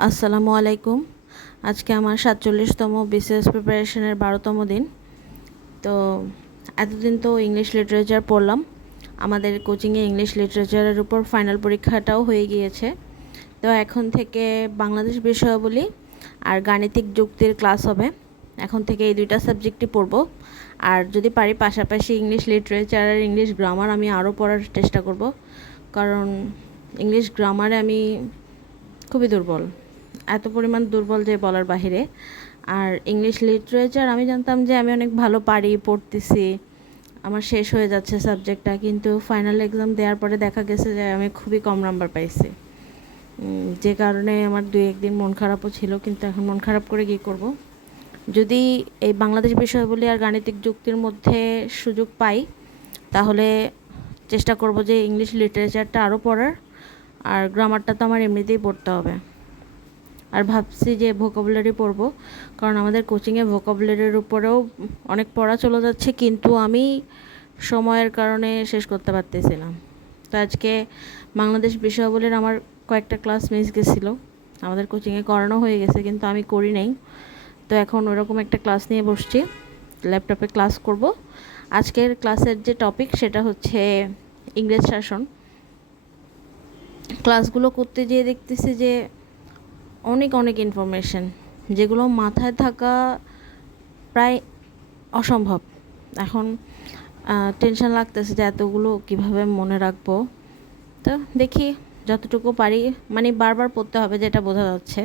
আসসালামু আলাইকুম। আজকে আমার 47তম বিসিএস প্রিপারেশনের 12তম দিন। তো এতদিন তো ইংলিশ লিটারেচার পড়লাম। আমাদের কোচিংয়ে ইংলিশ লিটারেচারের উপর ফাইনাল পরীক্ষাটাও হয়ে গিয়েছে। তো এখন থেকে বাংলাদেশ বিষয়াবলী আর গাণিতিক যুক্তির ক্লাস হবে। এখন থেকে এই দুইটা সাবজেক্টই পড়ব। আর যদি পারি পাশাপাশি ইংলিশ লিটারেচার আর ইংলিশ গ্রামার আমি আরও পড়ার চেষ্টা করব, কারণ ইংলিশ গ্রামারে আমি খুবই দুর্বল, এত পরিমাণ দুর্বল যে বলার বাহিরে। আর ইংলিশ লিটারেচার আমি জানতাম যে আমি অনেক ভালো পারি, পড়তেছি, আমার শেষ হয়ে যাচ্ছে সাবজেক্টটা, কিন্তু ফাইনাল এক্সাম দেওয়ার পরে দেখা গেছে যে আমি খুবই কম নাম্বার পাইছি, যে কারণে আমার 2-1 দিন মন খারাপও ছিল। কিন্তু এখন মন খারাপ করে কী করব? যদি এই বাংলাদেশ বিষয়াবলী আর গাণিতিক যুক্তির মধ্যে সুযোগ পাই, তাহলে চেষ্টা করব যে ইংলিশ লিটারেচারটা আরও পড়ার, আর গ্রামারটা তো আমার এমনিতেই পড়তে হবে। আর ভাবছি যে ভোকাবুলারি পড়ব, কারণ আমাদের কোচিংয়ে ভোকাবুলারির উপরেও অনেক পড়া চলে যাচ্ছে, কিন্তু আমি সময়ের কারণে শেষ করতে পারতেছি না। তো আজকে বাংলাদেশ বিষয়াবলীর আমার কয়েকটা ক্লাস মিস গেছিলো, আমাদের কোচিংয়ে করানো হয়ে গেছে কিন্তু আমি করি নাই। তো এখন ওরকম একটা ক্লাস নিয়ে বসছি, ল্যাপটপে ক্লাস করব। আজকের ক্লাসের যে টপিক সেটা হচ্ছে ইংরেজ শাসন। ক্লাসগুলো করতে যেয়ে দেখতেছি যে অনেক অনেক ইনফরমেশন, যেগুলো মাথায় থাকা প্রায় অসম্ভব। এখন টেনশন লাগতেছে যে এতগুলো কিভাবে মনে রাখবো। তো দেখি যতটুকু পারি, মানে বারবার পড়তে হবে যেটা বোঝা যাচ্ছে।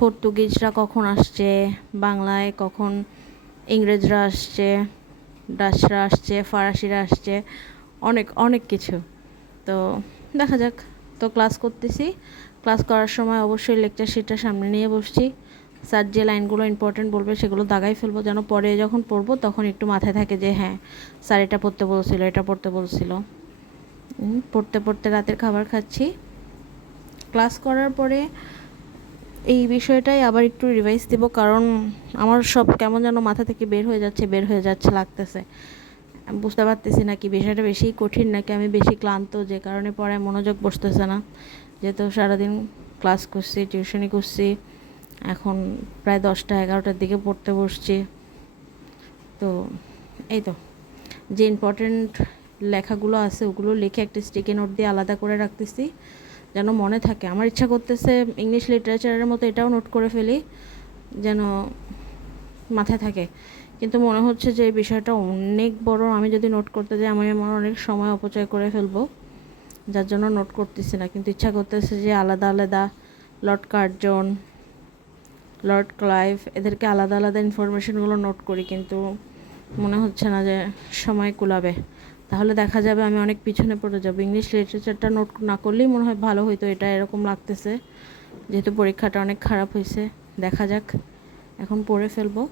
পর্তুগিজরা কখন আসছে, বাংলায় কখন ইংরেজরা আসছে, ডাচরা আসছে, ফরাসিরা আসছে, অনেক অনেক কিছু। তো দেখা যাক। তো ক্লাস করতেছি, ক্লাস করার সময় অবশ্যই লেকচার শিটটা সামনে নিয়ে বসছি। স্যার যে লাইনগুলো ইম্পর্টেন্ট বলবে সেগুলো দাগাই ফেলবো, যেন পরে যখন পড়বো তখন একটু মাথায় থাকে যে হ্যাঁ স্যার এটা পড়তে বলছিল, এটা পড়তে বলছিল। পড়তে পড়তে রাতের খাবার খাচ্ছি। ক্লাস করার পরে এই বিষয়টাই আবার একটু রিভাইজ দেব, কারণ আমার সব কেমন যেন মাথা থেকে বের হয়ে যাচ্ছে লাগতেছে। আমি বুঝতে পারতেছি না কি বিষয়টা বেশি কঠিন নাকি আমি বেশি ক্লান্ত, যে কারণে পড়ায় মনোযোগ বসতেছে না। যেহেতু সারাদিন ক্লাস করছি, টিউশনি করছি, এখন প্রায় 10টা-11টার দিকে পড়তে বসছি। তো এই তো, যে ইম্পর্টেন্ট লেখাগুলো আছে ওগুলো লিখে একটা স্টিকি নোট দিয়ে আলাদা করে রাখতেছি, যেন মনে থাকে। আমার ইচ্ছা করতেছে ইংলিশ লিটারেচারের মতো এটাও নোট করে ফেলি, যেন মাথায় থাকে। কিন্তু মনে হচ্ছে যে এই বিষয়টা অনেক বড়, আমি যদি নোট করতে যাই আমি আমার অনেক সময় অপচয় করে ফেলবো, যার জন্য নোট করতেছি না। কিন্তু ইচ্ছা করতেছে যে আলাদা আলাদা লর্ড কার্জন, লর্ড ক্লাইভ, এদেরকে আলাদা আলাদা ইনফরমেশনগুলো নোট করি, কিন্তু মনে হচ্ছে না যে সময় কুলাবে। তাহলে দেখা যাবে আমি অনেক পিছনে পড়ে যাবো। ইংলিশ লিটারেচারটা নোট না করলেই মনে হয় ভালো হইতো, এটা এরকম লাগতেছে, যেহেতু পরীক্ষাটা অনেক খারাপ হয়েছে। দেখা যাক, এখন পড়ে ফেলবো।